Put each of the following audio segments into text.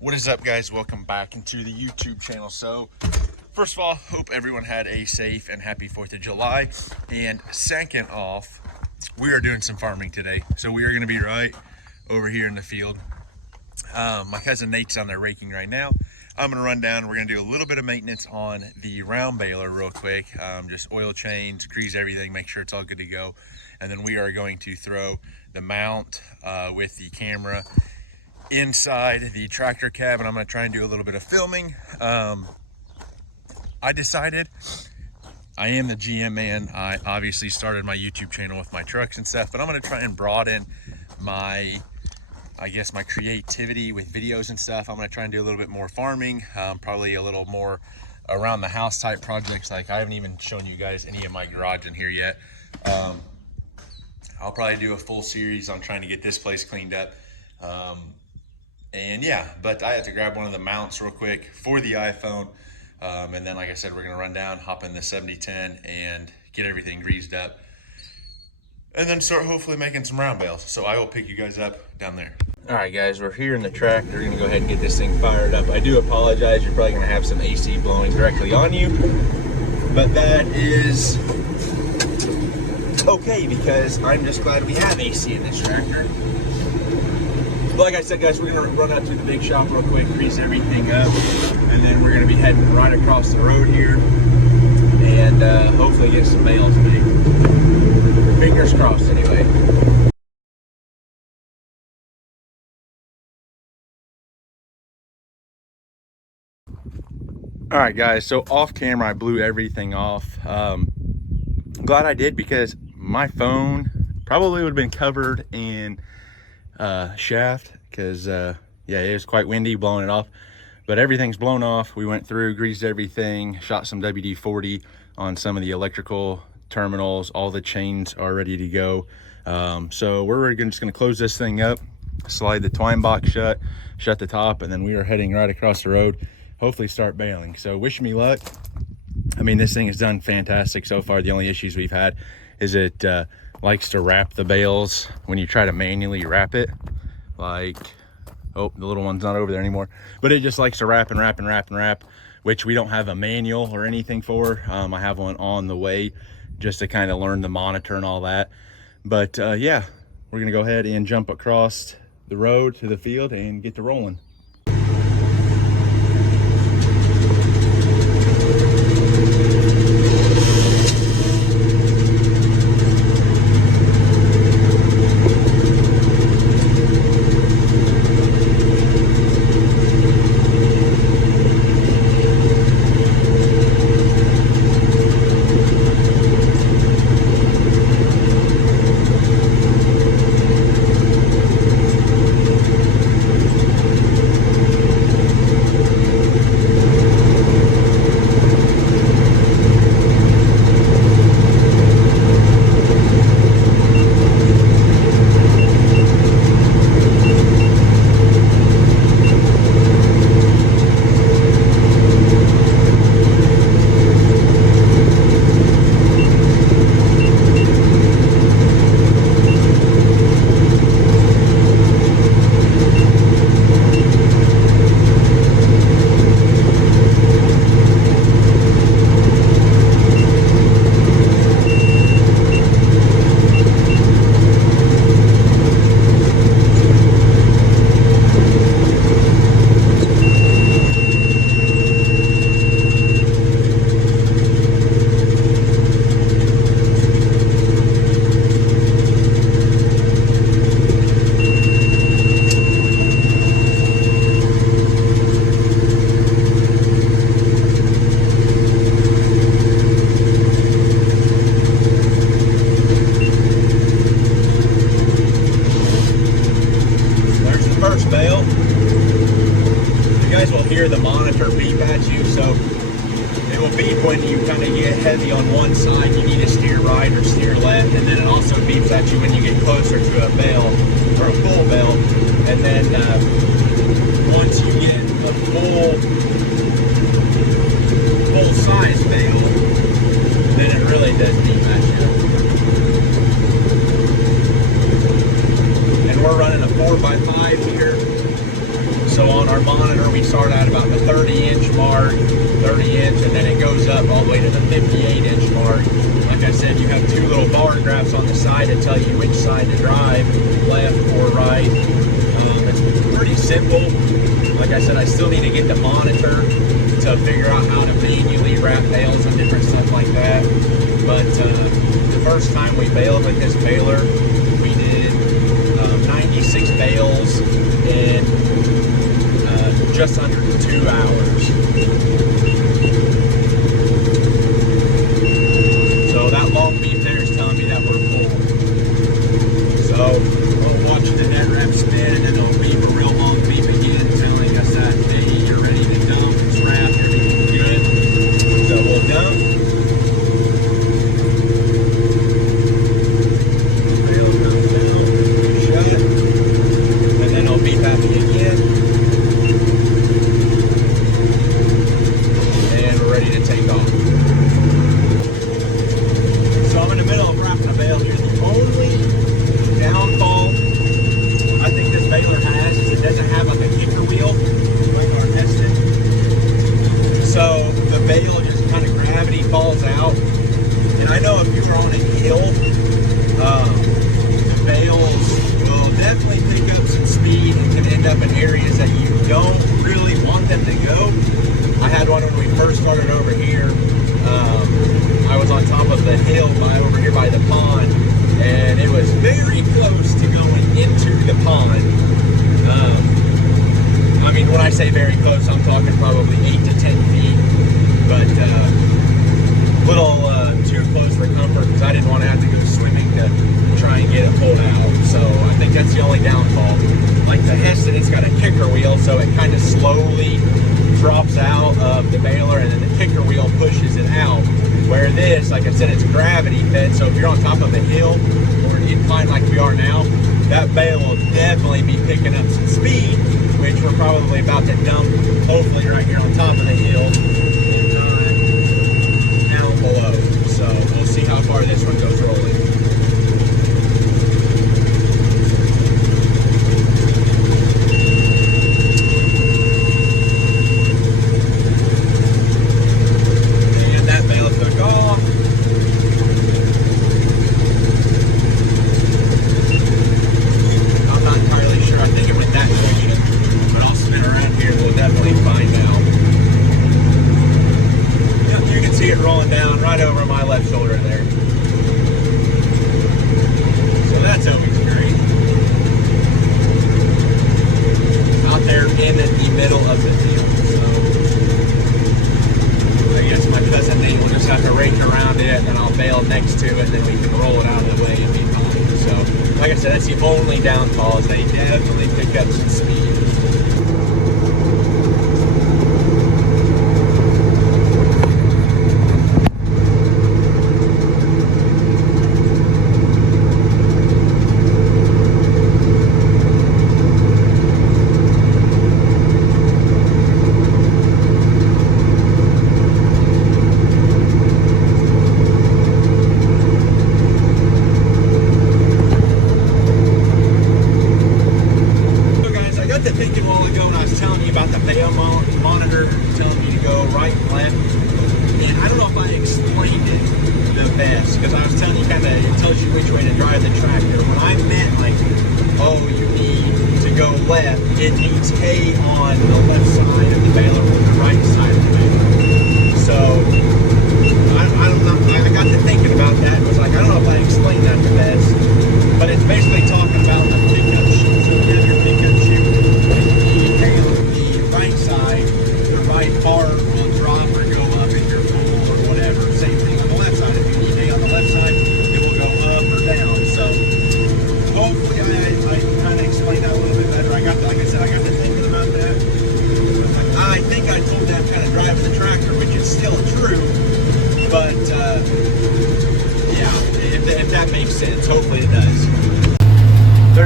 What is up, guys? Welcome back into the YouTube channel. So first of all, hope everyone had a safe and happy 4th of July. And second off, we are doing some farming today. So we are going to be right over here in the field. My cousin Nate's on there raking right now. I'm going to run down. We're going to do a little bit of maintenance on the round baler real quick. Just oil change, grease everything, make sure it's all good to go. And then we are going to throw the mount with the camera inside the tractor cab, and I'm going to try and do a little bit of filming. I decided I am the GM man. I obviously started my YouTube channel with my trucks and stuff, but I'm going to try and broaden my, I guess, my creativity with videos and stuff. I'm going to try and do a little bit more farming, probably a little more around the house type projects. Like, I haven't even shown you guys any of my garage in here yet. I'll probably do a full series on trying to get this place cleaned up. And yeah, but I have to grab one of the mounts real quick for the iPhone. And then, like I said, we're going to run down, hop in the 7010 and get everything greased up. And then start hopefully making some round bales. So I will pick you guys up down there. All right, guys, we're here in the tractor. We're going to go ahead and get this thing fired up. I do apologize. You're probably going to have some AC blowing directly on you. But that is okay, because I'm just glad we have AC in this tractor. Like I said, guys, we're going to run out to the big shop real quick, grease everything up, and then we're going to be heading right across the road here and hopefully get some bales made. Fingers crossed, anyway. All right, guys, so off camera, I blew everything off. I'm glad I did, because my phone probably would have been covered in shaft, because yeah, it was quite windy blowing it off, but everything's blown off. We went through, greased everything, shot some WD-40 on some of the electrical terminals. All the chains are ready to go. So we're just going to close this thing up, slide the twine box shut the top, and then we are heading right across the road, hopefully start baling. So wish me luck. I mean, this thing has done fantastic so far. The only issues we've had is it likes to wrap the bales when you try to manually wrap it. Like, oh, the little one's not over there anymore, but it just likes to wrap and wrap and wrap and wrap, which we don't have a manual or anything for. I have one on the way just to kind of learn the monitor and all that. But yeah, we're gonna go ahead and jump across the road to the field and get to rolling. The monitor beep at you, so it will beep when you kind of get heavy on one side, you need to steer right or steer left, and then it also beeps at you when you get closer to a bale or a full bale. And then once you get a full size bale, then it really does beep at you. And we're running a 4x5 here, so on our our monitor, we start at about the 30-inch mark, 30-inch, and then it goes up all the way to the 58-inch mark. Like I said, you have two little bar graphs on the side to tell you which side to drive, left or right. It's pretty simple. Like I said, I still need to get the monitor to figure out how to manually wrap bales and different stuff like that. But the first time we baled with this baler, we did 96 bales in just under 2 hours. So that long beep there is telling me that we're full. So we'll watch the net wrap spin, and then it'll beep a real long beep again, telling us that, hey, you're ready to dump, it's wrapped, everything's good. So we'll dump. Like I said, it's gravity fed, so if you're on top of a hill or an incline like we are now, that bale will definitely be picking up some speed, which we're probably about to dump, hopefully right here on top of the hill, and down below. So we'll see how far this one goes rolling. Downfall is they definitely pick up some speed.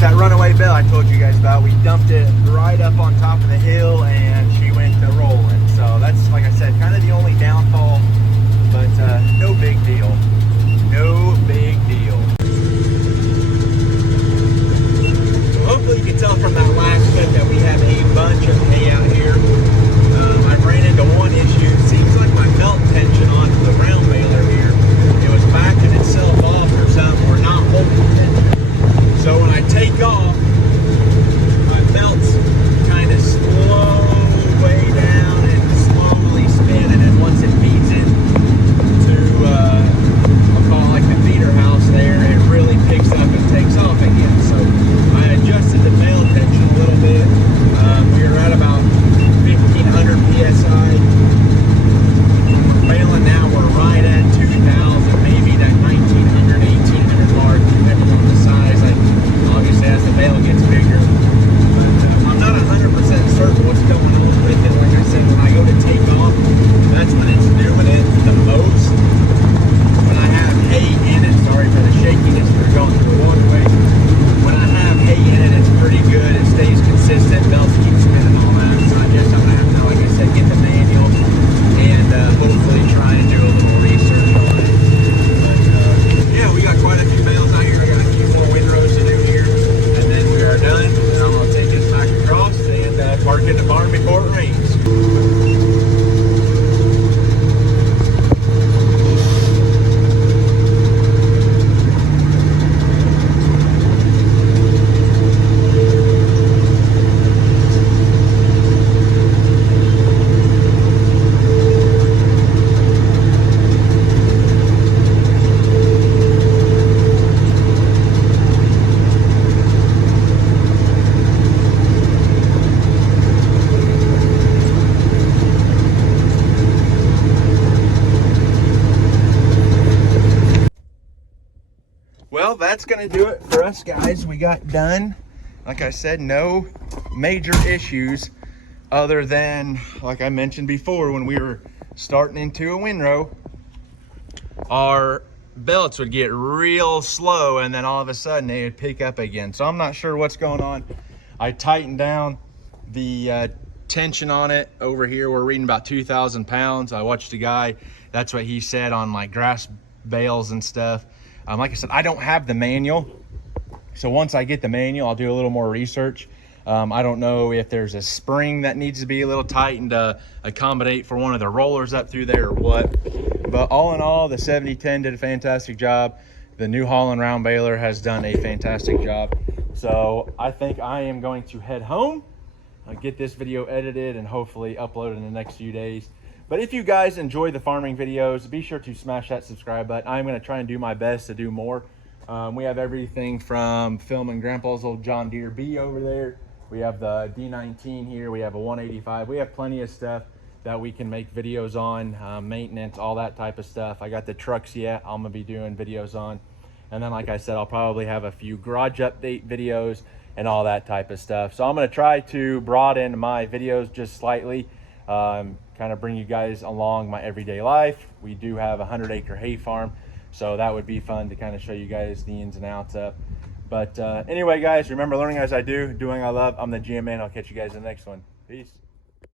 That runaway bell I told you guys about, we dumped it right up on top of the hill and she went to rolling. So that's, like I said, kind of the only downfall, but no big deal. No big deal. So hopefully you can tell from that last clip that we have a bunch of payouts that's gonna do it for us, guys. We got done. Like I said, no major issues other than, like I mentioned before, when we were starting into a windrow, our belts would get real slow and then all of a sudden they would pick up again. So I'm not sure what's going on. I tightened down the tension on it over here. We're reading about 2,000 pounds. I watched a guy, that's what he said on like grass bales and stuff. Like I said, I don't have the manual. So once I get the manual, I'll do a little more research. I don't know if there's a spring that needs to be a little tightened to accommodate for one of the rollers up through there or what. But all in all, the 7010 did a fantastic job. The new Holland round baler has done a fantastic job. So I think I am going to head home, get this video edited, and hopefully upload in the next few days. But if you guys enjoy the farming videos, be sure to smash that subscribe button. I'm going to try and do my best to do more. We have everything from filming Grandpa's old John Deere B over there. We have the D19 here. We have a 185. We have plenty of stuff that we can make videos on, maintenance, all that type of stuff. I got the trucks yet I'm gonna be doing videos on. And then, like I said, I'll probably have a few garage update videos and all that type of stuff. So I'm gonna try to broaden my videos just slightly, kind of bring you guys along my everyday life. We do have a 100-acre hay farm, so that would be fun to kind of show you guys the ins and outs of. But anyway, guys, remember, learning as I do, doing I love. I'm the GM man. I'll catch you guys in the next one. Peace.